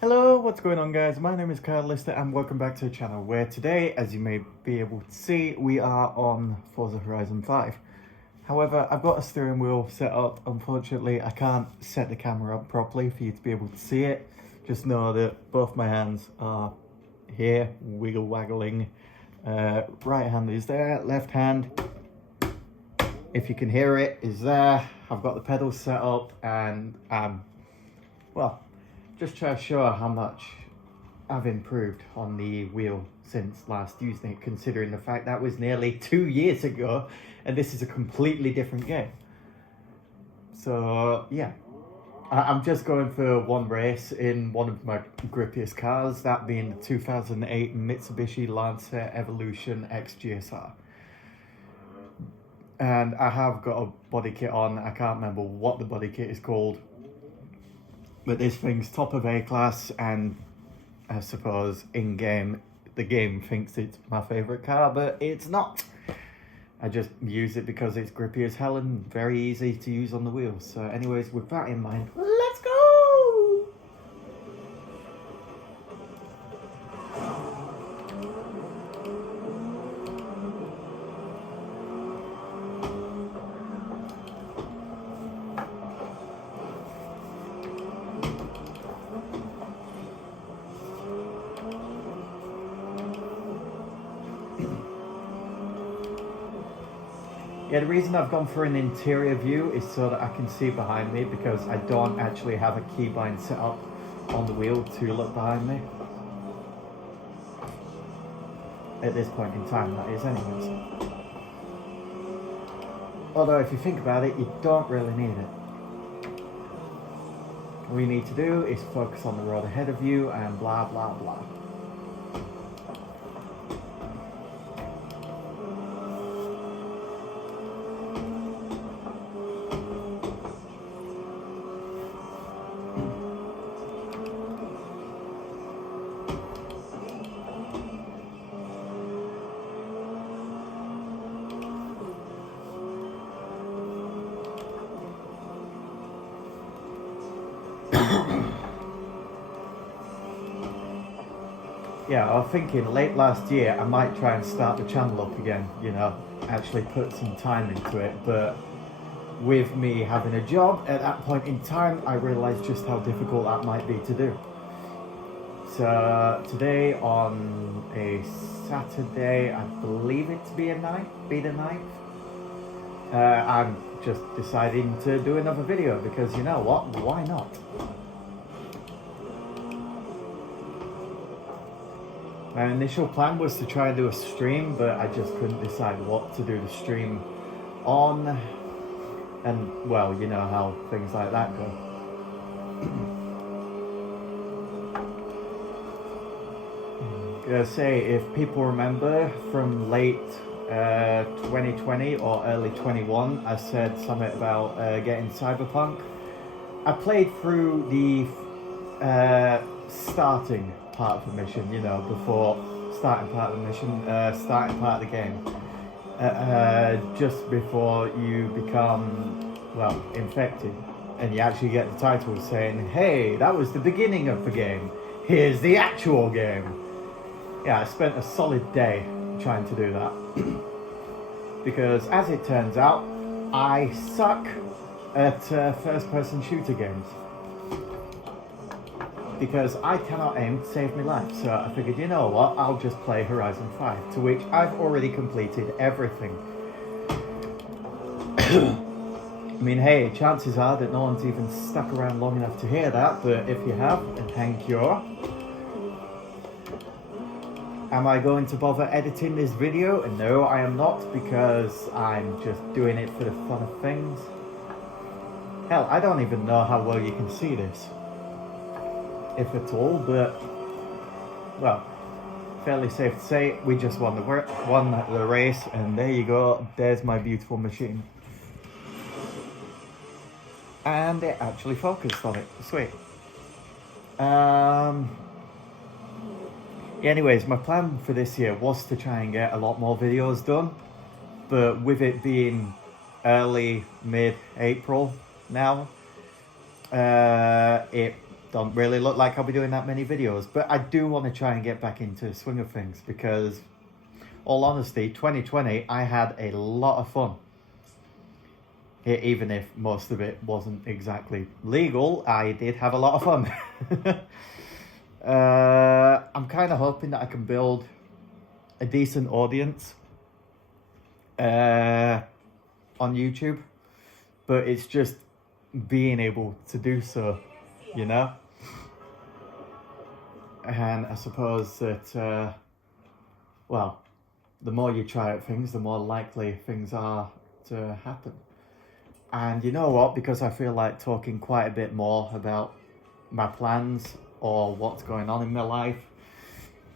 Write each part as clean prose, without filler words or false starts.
Hello, what's going on guys? My name is Kyle Lister and welcome back to the channel where today, as you may be able to see, we are on Forza Horizon 5. However, I've got a steering wheel set up. Unfortunately, I can't set the camera up properly for you to be able to see it. Just know that both my hands are here, wiggle waggling. Right hand is there, left hand, if you can hear it, is there. I've got the pedals set up and well, just try to show how much I've improved on the wheel since last using it, considering the fact that was nearly 2 years ago and this is a completely different game. So yeah, I'm just going for one race in one of my grippiest cars, that being the 2008 Mitsubishi Lancer Evolution X GSR. And I have got a body kit on. I can't remember what the body kit is called, but this thing's top of A-class, and I suppose in-game, the game thinks it's my favourite car, but it's not. I just use it because it's grippy as hell and very easy to use on the wheels. So anyways, with that in mind, let's go! Yeah, the reason I've gone for an interior view is so that I can see behind me, because I don't actually have a keybind set up on the wheel to look behind me. At this point in time, that is anyways. Although if you think about it, you don't really need it. All you need to do is focus on the road ahead of you and blah blah blah. Yeah, I was thinking late last year I might try and start the channel up again, you know, actually put some time into it, but with me having a job at that point in time, I realised just how difficult that might be to do. So today on a Saturday, I believe it to be the 9th, I'm just deciding to do another video because you know what, why not? My initial plan was to try and do a stream, but I just couldn't decide what to do the stream on. And well, you know how things like that go. Gonna say, if people remember from late 2020 or early 21, I said something about getting Cyberpunk. I played through the starting part of the mission, you know, before starting part of the mission, starting part of the game, just before you become, well, infected, and you actually get the title saying, hey, that was the beginning of the game, here's the actual game. Yeah, I spent a solid day trying to do that because as it turns out, I suck at first-person shooter games, because I cannot aim to save my life. So I figured, you know what, I'll just play Horizon 5, to which I've already completed everything. I mean, hey, chances are that no one's even stuck around long enough to hear that, but if you have, then thank you. Am I going to bother editing this video? No, I am not, because I'm just doing it for the fun of things. Hell, I don't even know how well you can see this, if at all, but well, fairly safe to say we just won the race, and there you go, there's my beautiful machine. And it actually focused on it, sweet. Anyways, my plan for this year was to try and get a lot more videos done, but with it being early, mid-April now, it don't really look like I'll be doing that many videos, but I do want to try and get back into the swing of things because, all honesty, 2020 I had a lot of fun. Even if most of it wasn't exactly legal, I did have a lot of fun. I'm kind of hoping that I can build a decent audience on YouTube, but it's just being able to do so, you know? And I suppose that, well, the more you try out things, the more likely things are to happen. And you know what? Because I feel like talking quite a bit more about my plans or what's going on in my life,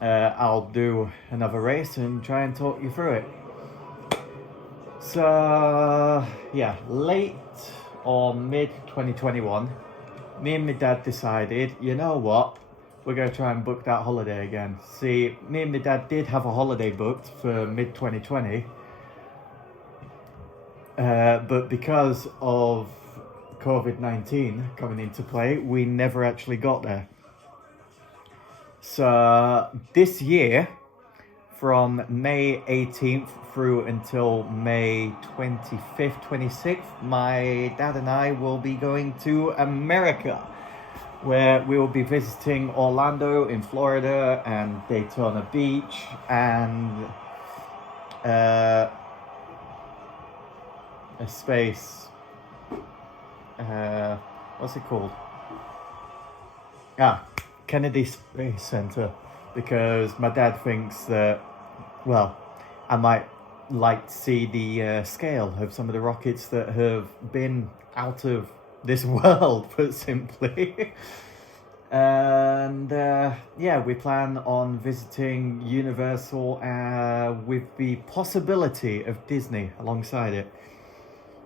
I'll do another race and try and talk you through it. So, yeah, late or mid 2021, me and my dad decided, you know what? We're going to try and book that holiday again. See, me and my dad did have a holiday booked for mid 2020. But because of COVID-19 coming into play, we never actually got there. So this year, from May 18th through until May 25th, 26th, my dad and I will be going to America, where we will be visiting Orlando in Florida and Daytona Beach and a space, what's it called? Kennedy Space Center, because my dad thinks that, well, I might like to see the scale of some of the rockets that have been out of this world, put simply. And yeah, we plan on visiting Universal with the possibility of Disney alongside it.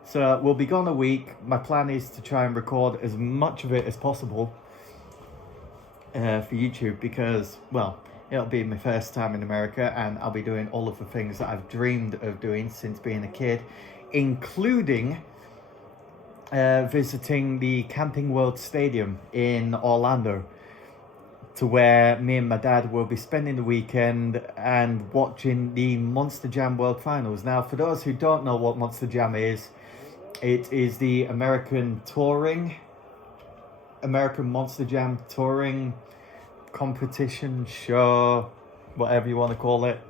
So we'll be gone a week. My plan is to try and record as much of it as possible for YouTube because, well, it'll be my first time in America and I'll be doing all of the things that I've dreamed of doing since being a kid, including visiting the Camping World Stadium in Orlando, to where me and my dad will be spending the weekend and watching the Monster Jam World Finals. Now, for those who don't know what Monster Jam is, it is the American Monster Jam touring competition show, whatever you want to call it.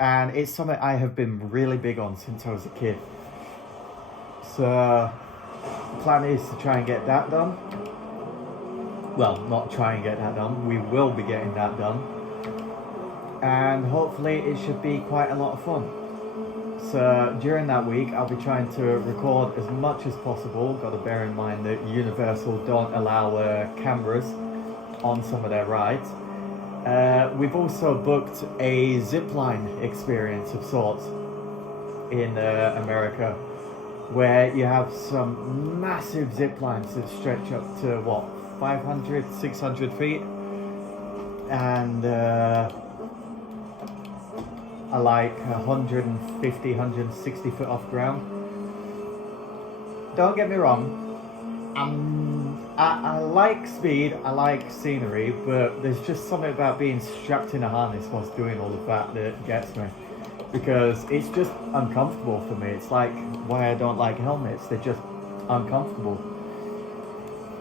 And it's something I have been really big on since I was a kid. So the plan is to try and get that done. Well, not try and get that done. We will be getting that done. And hopefully it should be quite a lot of fun. So during that week, I'll be trying to record as much as possible. Got to bear in mind that Universal don't allow cameras on some of their rides. We've also booked a zipline experience of sorts in America, where you have some massive zip lines that stretch up to, what, 500, 600 feet? And are like 150, 160 foot off ground. Don't get me wrong, I like speed, I like scenery, but there's just something about being strapped in a harness whilst doing all of that that gets me. Because it's just uncomfortable for me. It's like why I don't like helmets, they're just uncomfortable.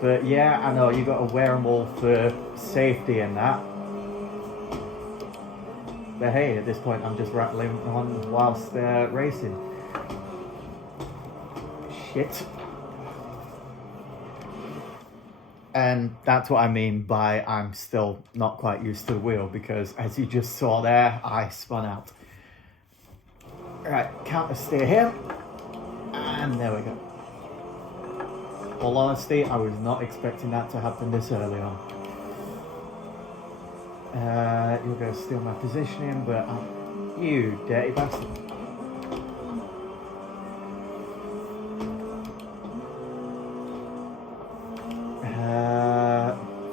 But yeah, I know you got to wear them all for safety and that. But hey, at this point I'm just rattling on whilst racing. Shit. And that's what I mean by I'm still not quite used to the wheel, because as you just saw there, I spun out. Right, counter steer here. And there we go. All honesty, I was not expecting that to happen this early on. You're going to steal my positioning, but you dirty bastard.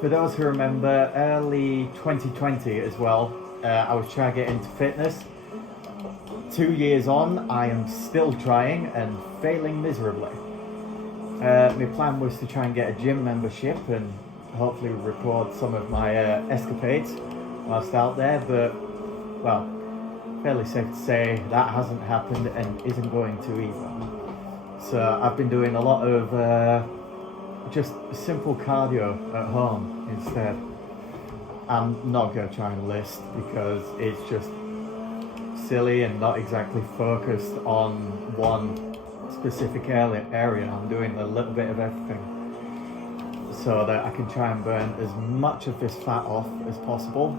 For those who remember, early 2020 as well, I was trying to get into fitness. 2 years on, I am still trying and failing miserably. My plan was to try and get a gym membership and hopefully record some of my escapades whilst out there, but, well, fairly safe to say that hasn't happened and isn't going to either. So I've been doing a lot of just simple cardio at home instead. I'm not going to try and list because it's just silly and not exactly focused on one specific area. I'm doing a little bit of everything so that I can try and burn as much of this fat off as possible.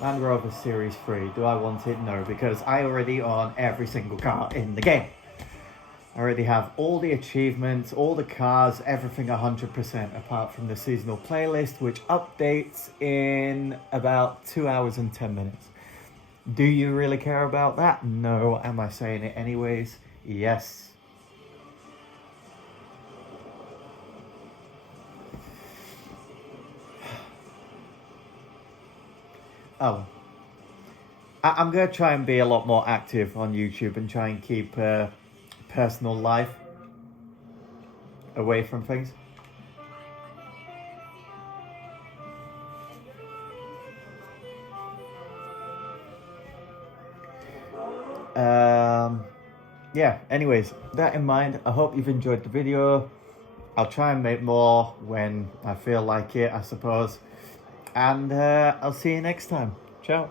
Land Rover Series 3, do I want it? No, because I already own every single car in the game. I already have all the achievements, all the cars, everything 100%, apart from the seasonal playlist, which updates in about 2 hours and 10 minutes. Do you really care about that? No. Am I saying it anyways? Yes. Oh. I'm going to try and be a lot more active on YouTube and try and keep personal life away from things. Yeah, anyways, that in mind, I hope you've enjoyed the video. I'll try and make more when I feel like it, I suppose. And I'll see you next time. Ciao.